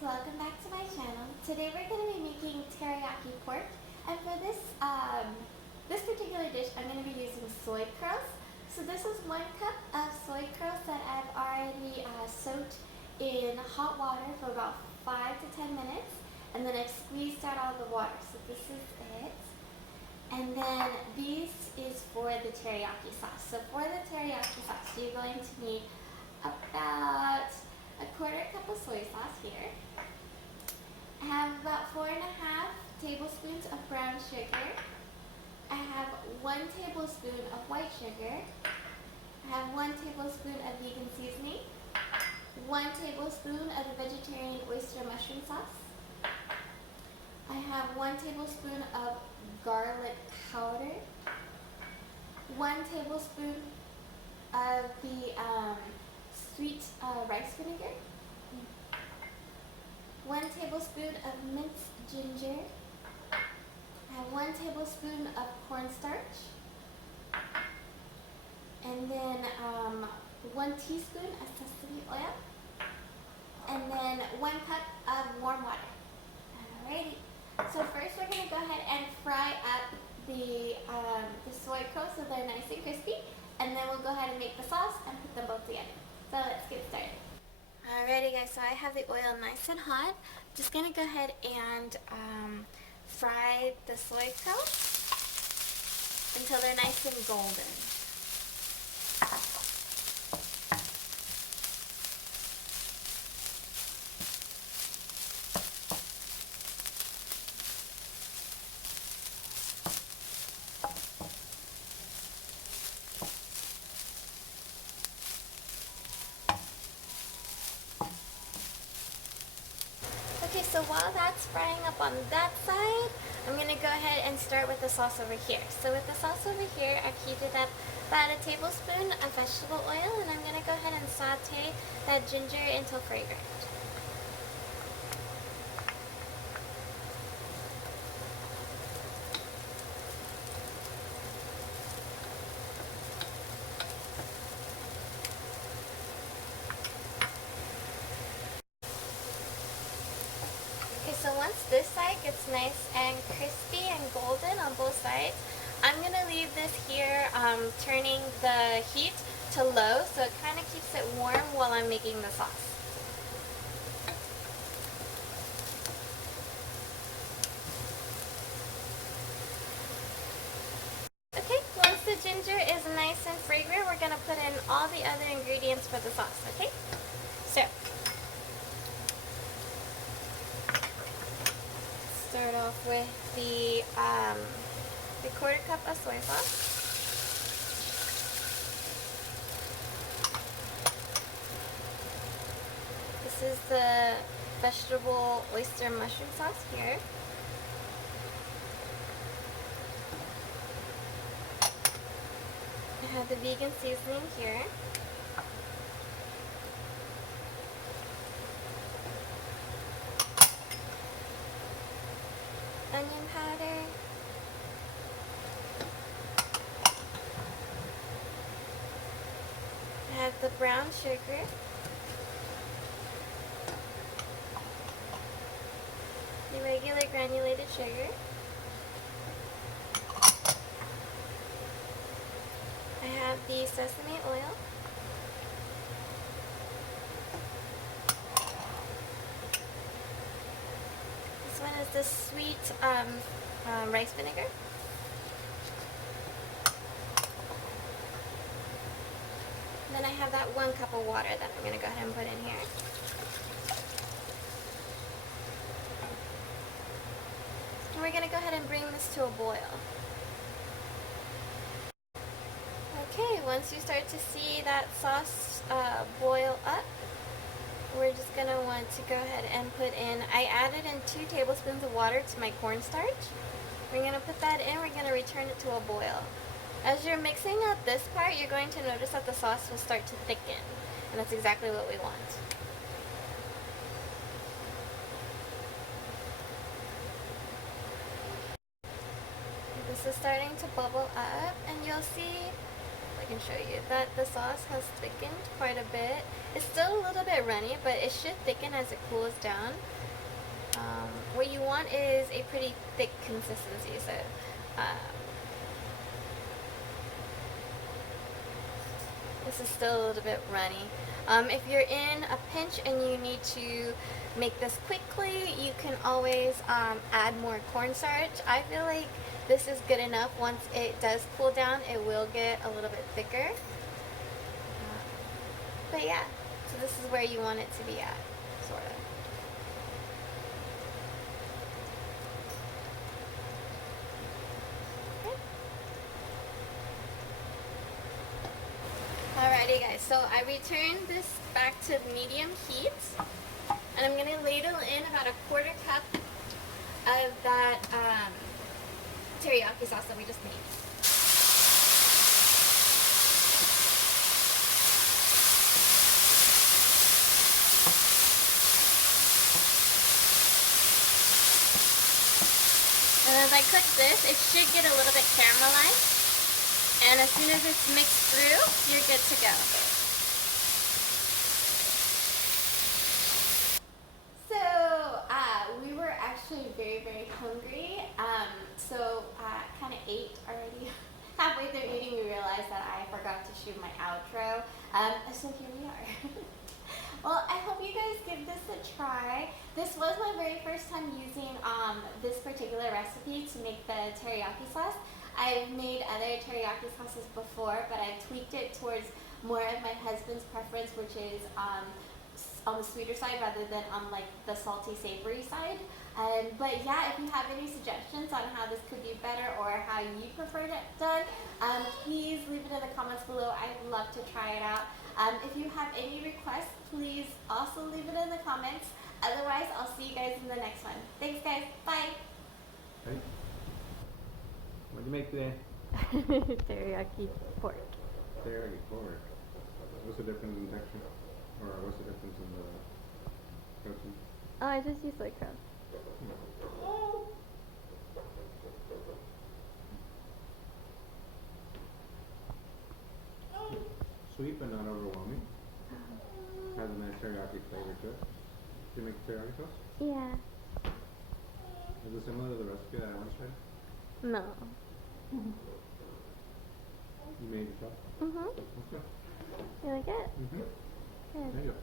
welcome back to my channel. Today we're going to be making teriyaki pork, and for this particular dish I'm going to be using soy curls. So this is 1 cup of soy curls that I've already soaked in hot water for about 5 to 10 minutes, and then I've squeezed out all the water. So this is it. And then this is for the teriyaki sauce. So for the teriyaki sauce, you're going to need about 1/4 cup of soy sauce here. I have about 4.5 tablespoons of brown sugar. I have 1 tablespoon of white sugar. I have 1 tablespoon of vegan seasoning. 1 tablespoon of the vegetarian oyster mushroom sauce. I have 1 tablespoon of garlic powder. 1 tablespoon of the sweet rice vinegar. 1 tablespoon of minced ginger. I have 1 tablespoon of cornstarch. And then 1 teaspoon of sesame oil. And then 1 cup of warm water. Alrighty. So first we're going to go ahead and fry up the soy curls so they're nice and crispy. And then we'll go ahead and make the sauce and put them both together. So let's get started. Alrighty guys, so I have the oil nice and hot. Just going to go ahead and fry the soy curls until they're nice and golden. Okay, so while that's frying up on that side, I'm going to go ahead and start with the sauce over here. So with the sauce over here, I've heated up about 1 tablespoon of vegetable oil, and I'm going to go ahead and saute that ginger until fragrant. So once this side gets nice and crispy and golden on both sides, I'm going to leave this here turning the heat to low so it kind of keeps it warm while I'm making the sauce. Okay, once the ginger is nice and fragrant, we're going to put in all the other ingredients for the sauce, okay? So start off with the 1/4 cup of soy sauce. This is the vegetable oyster mushroom sauce here. I have the vegan seasoning here. Onion powder, I have the brown sugar, the regular granulated sugar, I have the sesame oil, this one is the sweet rice vinegar. Then I have that 1 cup of water that I'm going to go ahead and put in here. And we're going to go ahead and bring this to a boil. Okay, once you start to see that sauce boil up, we're just going to want to go ahead and put in, I added in 2 tablespoons of water to my cornstarch. We're going to put that in, we're going to return it to a boil. As you're mixing up this part, you're going to notice that the sauce will start to thicken, and that's exactly what we want. This is starting to bubble up, and you'll see I can show you that the sauce has thickened quite a bit. It's still a little bit runny, but it should thicken as it cools down. What you want is a pretty thick consistency, so this is still a little bit runny. If you're in a pinch and you need to make this quickly, you can always add more cornstarch. I feel like this is good enough. Once it does cool down, it will get a little bit thicker. But yeah, so this is where you want it to be at, sort of. Alrighty guys, so I returned this back to medium heat, and I'm going to ladle in about a 1/4 cup of that teriyaki sauce that we just made. And as I cook this, it should get a little bit caramelized. And as soon as it's mixed through, you're good to go. So, we were actually very, very hungry. So kind of ate already. Halfway through eating, we realized that I forgot to shoot my outro. So here we are. Well, I hope you guys give this a try. This was my very first time using this particular recipe to make the teriyaki sauce. I've made other teriyaki sauces before, but I've tweaked it towards more of my husband's preference, which is on the sweeter side rather than on like the salty, savory side. But yeah, if you have any suggestions on how this could be better or how you prefer it done, please leave it in the comments below. I'd love to try it out. If you have any requests, please also leave it in the comments. Otherwise, I'll see you guys in the next one. Thanks guys, bye! Hey. What'd you make today? Teriyaki pork. Teriyaki pork. What's the difference in texture? Or what's the difference in the protein? Oh, I just use soy crust. Sweet but not overwhelming. Has a nice teriyaki flavor to it. Did you make the teriyaki sauce? Yeah. Is it similar to the recipe that I once tried? No. You made it yourself? Mhm. Okay. You like it? Mhm. Good. There you go.